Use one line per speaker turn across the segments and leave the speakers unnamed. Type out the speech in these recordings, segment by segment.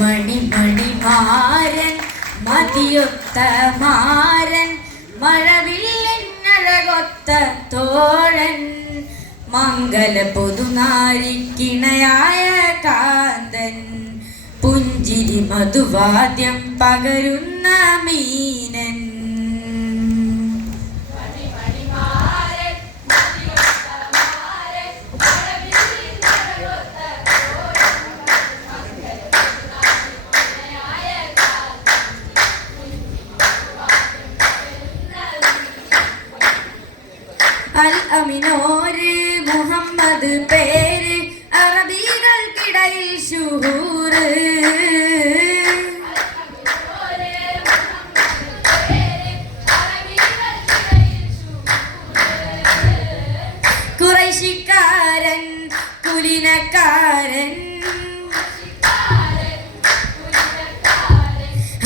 മണിമണിമാരൻ മതിയൊത്ത മാരൻ മഴവില്ലെന്നഴകൊത്ത തോഴൻ മംഗല പൊതുനാരിക്കിണയായ കാന്തൻ പുഞ്ചിരി മധുവാദ്യം പകരുന്ന മീനൻ. അൽ അമിനോര് മുഹമ്മദ് പേര് അറബികൾക്കിടയിൽ ഷുഹൂറ്. കുറശിക്കാരൻ കുലിനക്കാരൻ.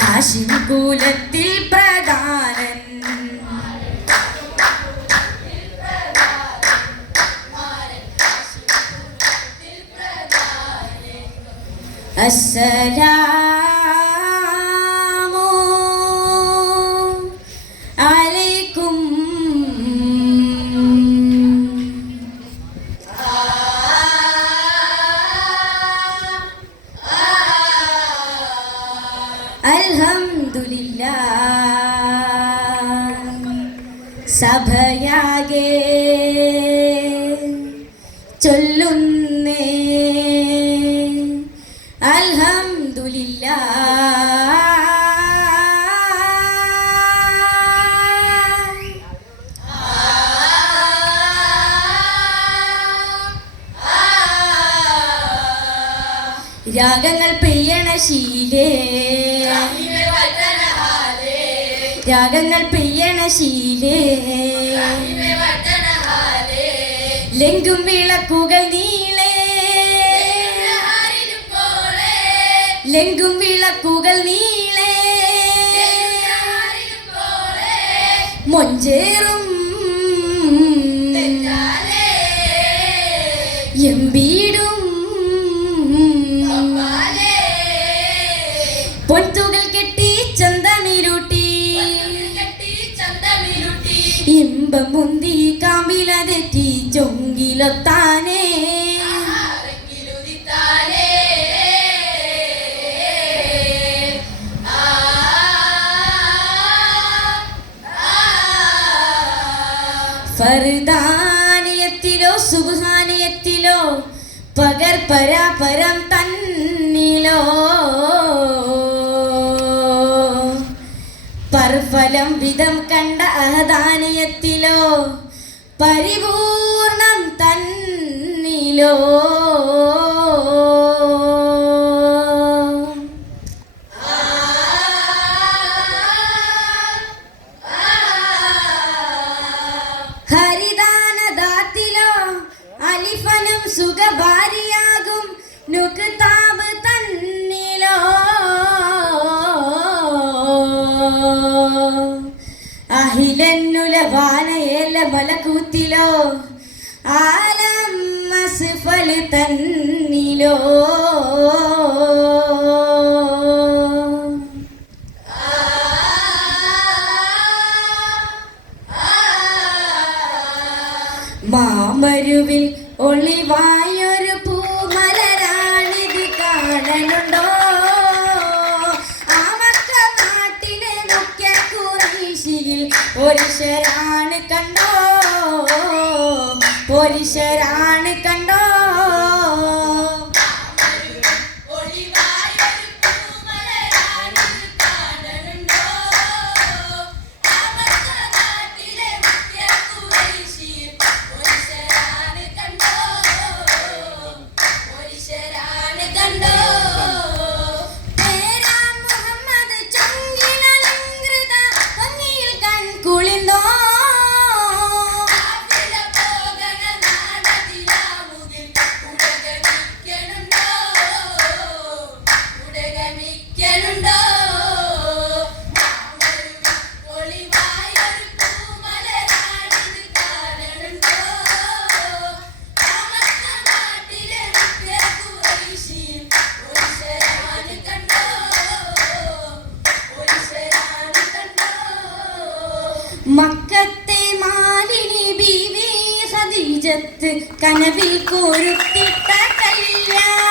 ഹാഷിം കുലത്തിൽ അസ്സലാമു അലൈക്കും. അൽഹംദുലില്ലാ സഭയാകെ ചൊല്ലുന്നേ രാഗങ്ങൾ പെയ്യണ ശീലേ. രാഗങ്ങൾ പെയ്യണ ശീലേ. ലെങ്കും വിളക്കുകൾ നീളേ. ലെങ്കും വിളക്കുകൾ നീളേ. മൊഞ്ചേറും പൊൻതുകൾ കെട്ടി ചന്തമിരുട്ടി. ഇമ്പം മുന്തി കാമ്പിലതെറ്റി ചൊങ്കിലൊത്താനേ. ഫർദാനിയത്തിലോ സുബാനിയത്തിലോ പകർ പരാപരം തന്നിലോ. വിധം കണ്ട അഹദാനിയത്തിലോ പരിപൂർണം തന്നിലോ. ഹരിദാനദാത്തിലോ അലിഫനും സുഖഭാരിയാകും. നുക്താബ് മലക്കൂത്തിലോ ആലം തന്നിലോ? മാമരുവിൽ ഒളിവായൊരു പൂമലരാണിത് കാണലുണ്ടോ? ആമക്ക നാട്ടിലെ മുഖ്യ കുറേശിയിൽ പൊരിശരാണ് കണ്ടോ? será മക്കത്തെ മാലിനി ബീവി ഹദീജത്ത് കനവിൽ കോരുത്തിട്ട കല്യാണം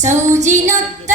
സൗജിനൊത്ത